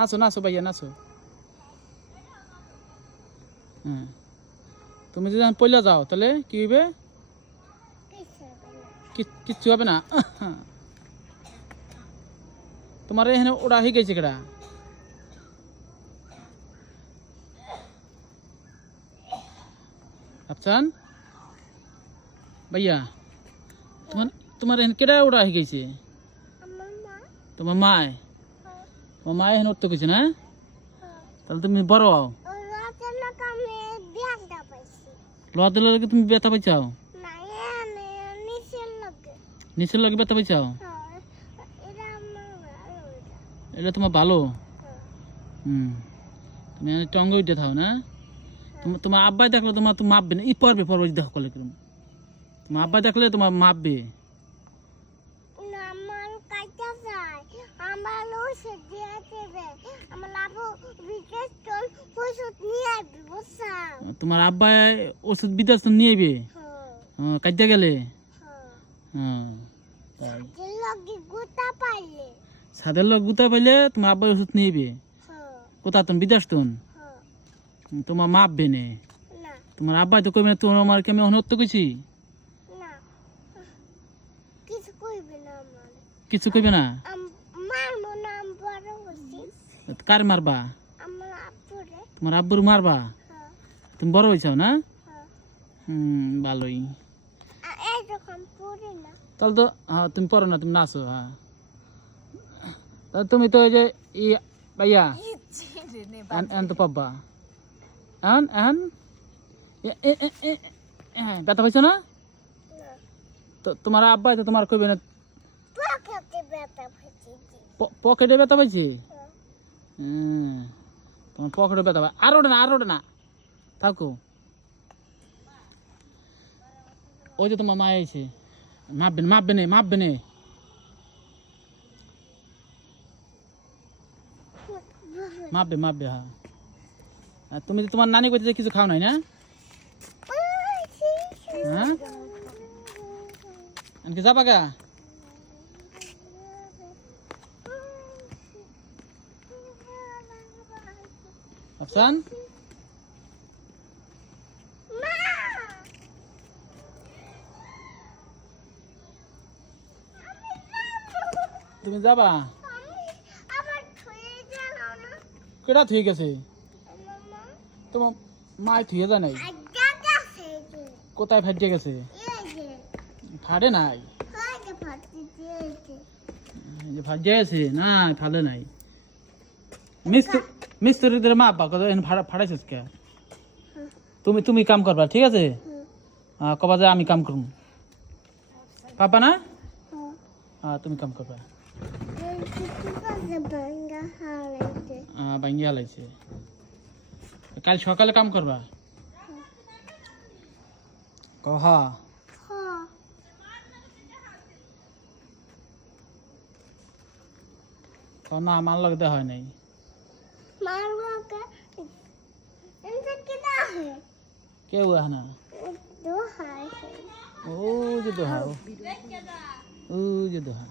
নাচো নাচো ভাইয়া নাচো। হ্যাঁ, তুমি যদি পয়লা যাও তাহলে কি হইবে? কিচ্ছু হবে না। তোমার এখানে ওরা হয়ে গেছে কেডা? আফসান ভাইয়া, তোমার এখানে কেডা ওরা হয়ে গেছে? তোমার মায়? তোমার মায় এখানে উঠতে গেছে না? তাহলে তুমি বড় হও। লোহাতে লগে তুমি ব্যথা পাইছাও? নিচের লগে ব্যথা পাইছাও? এটা তোমার ভালো। তুমি টঙ্গ উঠে থাও না? তোমার আব্বাই দেখলে তোমার তো মাপবে না। ই পড়বে পড়বে দেখো কলে কিরম। তোমার আব্বাই দেখলে তোমার মাপবে। তোমার আব্বাই ওষুধ বিদেশ নিয়ে আইবে কাজে গেলে। ছাদের লোক গুতা পাইলে তোমার আব্বাই ওষুধ নিয়ে আইবে। কোথা তুমি বিদেশ তুন? তোমার মাপবে নে। তোমার আব্বাই তো কইবে না তোমার আমার কেমন অনর্থ কইছি? কিছু কইবে না? কার মারবা? তোমার আব্বুর মারবা? তুমি বড় হয়েছাও না? ভালোই। তাহলে তো হ্যাঁ, তুমি পড়ো না, তুমি নাচো। হ্যাঁ, তাহলে তুমি তো ওই যে ভাইয়া এন তো পাব্বা। এন এন ব্যথা পাইছো না? তো তোমার আব্বাই তো তোমার কইবে না? পকেটে ব্যথা পাইছে? তোমার পকেটে ব্যথা পাই। আর ওঠে না, আর ওঠে না, থাকো। ওই যে তোমার মা আইছে, মাপবে মাপবে নে, মাপবে নে। মাপবে মাপবে। হ্যাঁ, আর তুমি তোমার নানি কইতে কিছু খাও নাই না? হ্যাঁ, আনকি যাবা গা? আফসান তুমি যাবা? কেডা থুয়ে গেছে? তোমার মায় থুয়ে যায় নাই? কোথায় ফাটিয়ে গেছে? ফাটে নাই, ফাটিয়ে গেছে না, ফাটে নাই। মিস্ত্রিদের মা আব্বা কত ফাটাইছিস কে? তুমি কাম করবা, ঠিক আছে? কবা যে আমি কাম করব, পাবা না? তুমি কাম করবা। ভাঙ্গি হালাইছে, কাল সকালে কাম করবা। কহ না, আমার লগে দেওয়া হয় নাই। কেউ না, ও যে দোহা, ও যে দোহা।